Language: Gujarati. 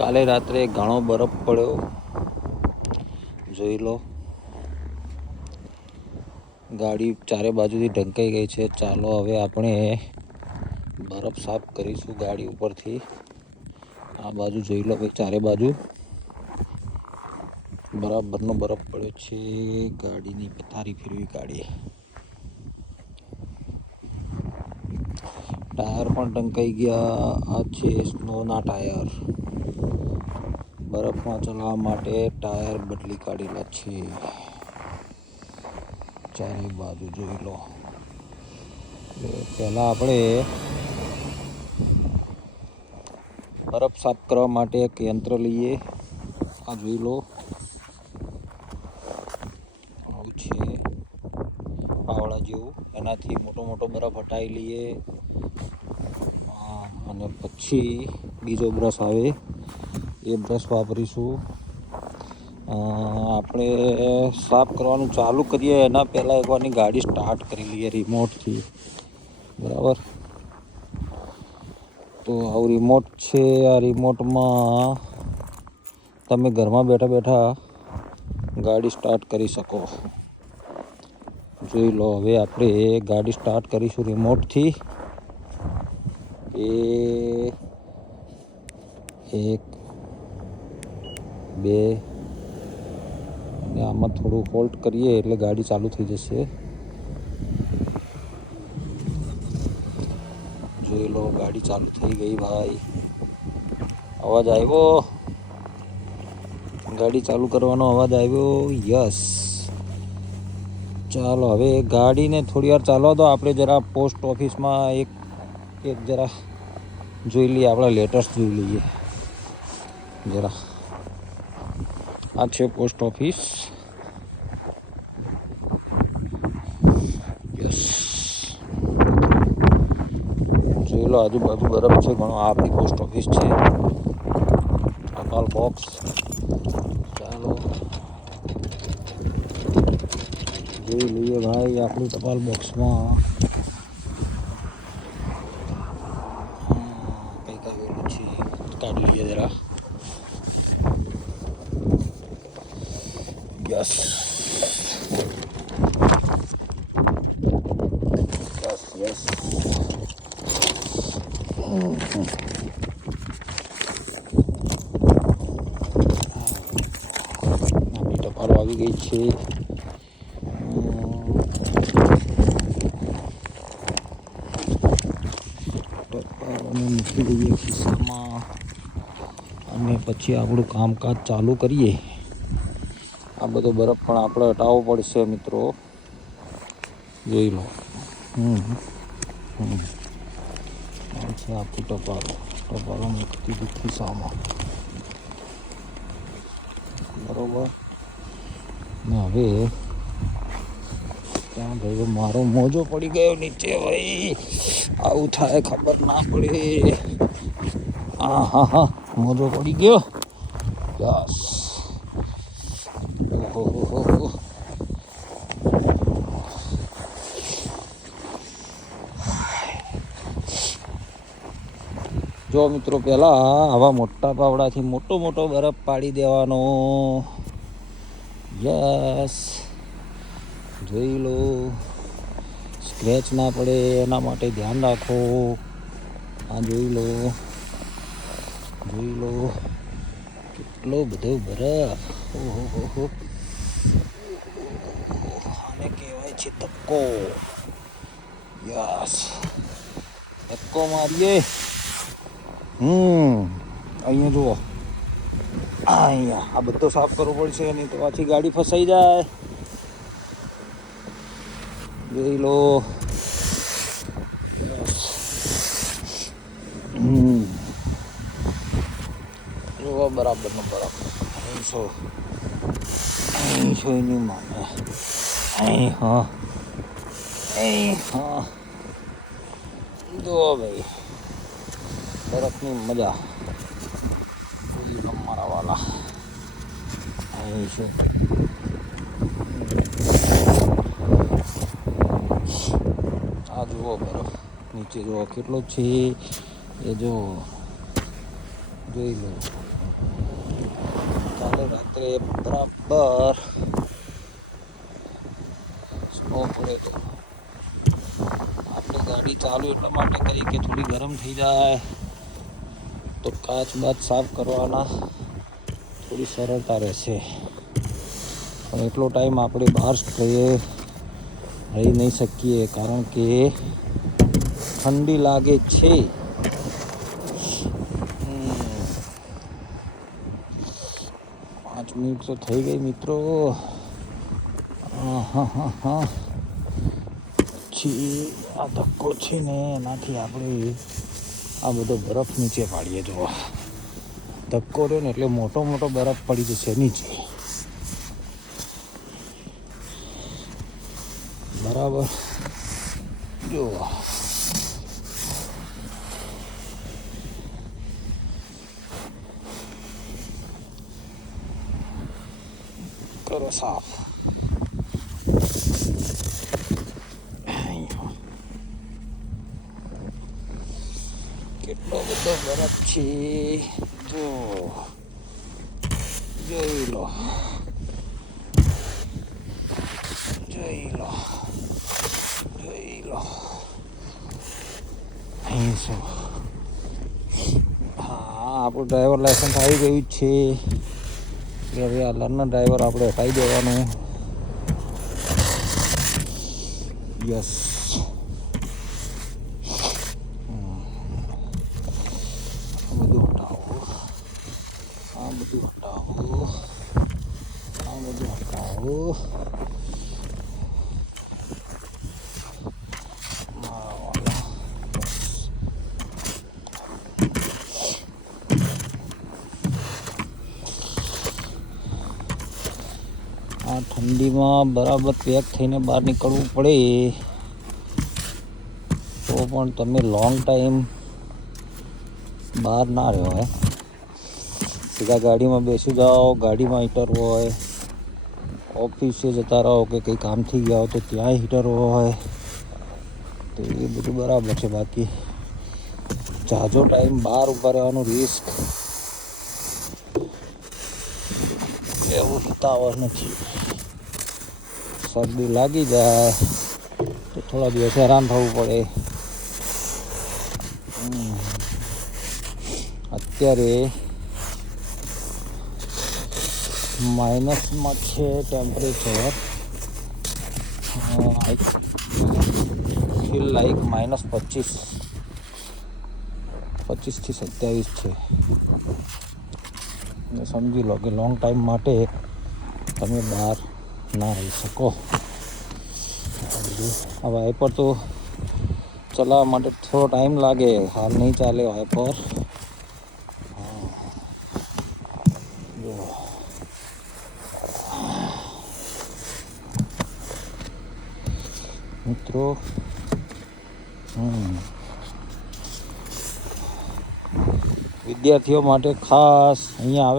કાલે રાત્રે ઘણો બરફ પડ્યો, જોઈ લો. ગાડી ચારે બાજુથી ઢંકાઈ ગઈ છે. ચાલો હવે આપણે બરફ સાફ કરીશું ગાડી ઉપરથી. આ બાજુ જોઈ લો ભાઈ, ચારે બાજુ બરાબરનો બરફ પડ્યો છે. ગાડીની પથારી ફેરવી કાઢી. ટાયર પણ ઢંકાઈ ગયા. આ છે સ્નોના ટાયર. બરફમાં ચલાવવા માટે ટાયર બદલી કાઢેલા છે. ચારે બાજુ જોઈ લો. પહેલાં આપણે બરફ સાફ કરવા માટે એક યંત્ર લઈએ. આ જોઈ લો, આવું છે પાવડા જેવું. એનાથી મોટો મોટો બરફ હટાવી લઈએ. અને પછી બીજો બ્રશ આવે, એ બ્રશ વાપરીશું. આપણે સાફ કરવાનું ચાલુ કરીએ એના પહેલાં એકવારની ગાડી સ્ટાર્ટ કરી લઈએ રિમોટથી, બરાબર. તો આવું રિમોટ છે. આ રિમોટમાં તમે ઘરમાં બેઠા બેઠા ગાડી સ્ટાર્ટ કરી શકો. જોઈ લો, હવે આપણે ગાડી સ્ટાર્ટ કરીશું રિમોટથી. એક, બે, અને આમાં થોડું હોલ્ડ કરીએ એટલે ગાડી ચાલુ થઈ જશે. જોઈ લો, ગાડી ચાલુ થઈ ગઈ ભાઈ. અવાજ આવ્યો? ગાડી ચાલુ કરવાનો અવાજ આવ્યો. યસ. ચાલો હવે ગાડીને થોડી વાર ચાલવા દો. આપણે જરા પોસ્ટ ઓફિસમાં એક જરા જોઈ લઈએ, આપણા લેટર્સ જોઈ લઈએ જરા. આ છે પોસ્ટ ઓફિસ. યસ, જોઈ લો, આજુબાજુ બરફ છે ઘણો. આ આપણી પોસ્ટ ઓફિસ છે. ટપાલ બોક્સ. ચાલો જોઈ લઈએ ભાઈ આપણી ટપાલ બોક્સમાં કઈ કઈ વેલું છે. કાઢી લઈએ જરા. Yes yes yes. આપણી ટપાલો આવી ગઈ છે. ટપાલોને મૂકી દઈએ ખિસ્સામાં અને પછી આપણું કામકાજ ચાલુ કરીએ. આ બધો બરફ પણ આપણે હટાવવો પડશે મિત્રો, જોઈ લો. આ છે આપણી ટપાલો મૂકી દીધી ખિસ્સામાં, બરોબર. ને હવે ત્યાં ભાઈ મારો મોજો પડી ગયો નીચે. ભાઈ આવું થાય ખબર ના પડે. હા, મોજો પડી ગયો. યસ. ઓહો. જો મિત્રો, પહેલાં આવા મોટા પાવડાથી મોટો બરફ પાડી દેવાનો. યસ, જોઈ લો, સ્ક્રેચ ના પડે એના માટે ધ્યાન રાખો. આ જોઈ લો કેટલો બધો બરફ. ઓહો, આને કહેવાય છે ધક્કો. યસ, ધક્કો મારીએ. અહીંયા જુઓ, અહીંયા આ બધો સાફ કરવો પડશે, નહીં તો પાછી ગાડી ફસાઈ જાય. જોઈ લો. જુઓ બરાબરનો બરફ. 500 ની માને. હા જુઓ ભાઈ, બરફની મજા. મારા વાલા શું આ જુઓ બરફ નીચે જુઓ કેટલો છે એ જો, જોઈ લો. કાલે રાત્રે બરાબર સ્નો પડે તો આપણે ગાડી ચાલુ એટલા માટે કરી કે થોડી ગરમ થઈ જાય તો કાચ બાચ સાફ કરવાના થોડી સરળતા રહેશે. પણ એટલો ટાઈમ આપણે બહાર રહી નહીં શકીએ કારણ કે ઠંડી લાગે છે. 5 મિનિટ તો થઈ ગઈ મિત્રો. પછી આ ધક્કો છે ને એનાથી આપણે આ બધો બરફ નીચે પાડીએ. જો ધક્કો રહ્યો ને એટલે મોટો બરફ પડી જશે નીચે. બરાબર જો કરો સાફ. કેટલો બધો બરફ છે જો જોઈ લો અહીં શું. હા, આપણું ડ્રાઈવર લાઇસન્સ આવી ગયું છે. હવે આ લર્નર ડ્રાઈવર આપણે હટાવી દેવાનું. યસ. આ બધું હટાવો. આ ઠંડીમાં બરાબર પેક થઈને બહાર નીકળવું પડે તો પણ તમે લોંગ ટાઈમ બહાર ના રહ્યો હે. સીધા ગાડીમાં બેસી જાઓ, ગાડીમાં હીટર હોય, ઓફિસે જતા રહો કે કંઈ કામથી ગયા હો તો ત્યાં હીટર હોય તો એ બધું બરાબર છે. બાકી ઝાઝો ટાઈમ બહાર ઊભા રહેવાનું રિસ્ક એવું હિતાવહ નથી. શરદી લાગી જાય તો થોડા દિવસ હેરાન થવું પડે. અત્યારે માઇનસમાં છે ટેમ્પરેચર. ફીલ લાઈક -25 થી 27 છે. સમજી લો કે લોંગ ટાઈમ માટે તમે બહાર ના રહી શકો. આ વાઇપર તો ચલાવવા માટે થોડો ટાઈમ લાગે, હાલ નહીં ચાલે વાઇપર. મિત્રો વિદ્યાર્થીઓ માટે ખાસ અહીંયા આવે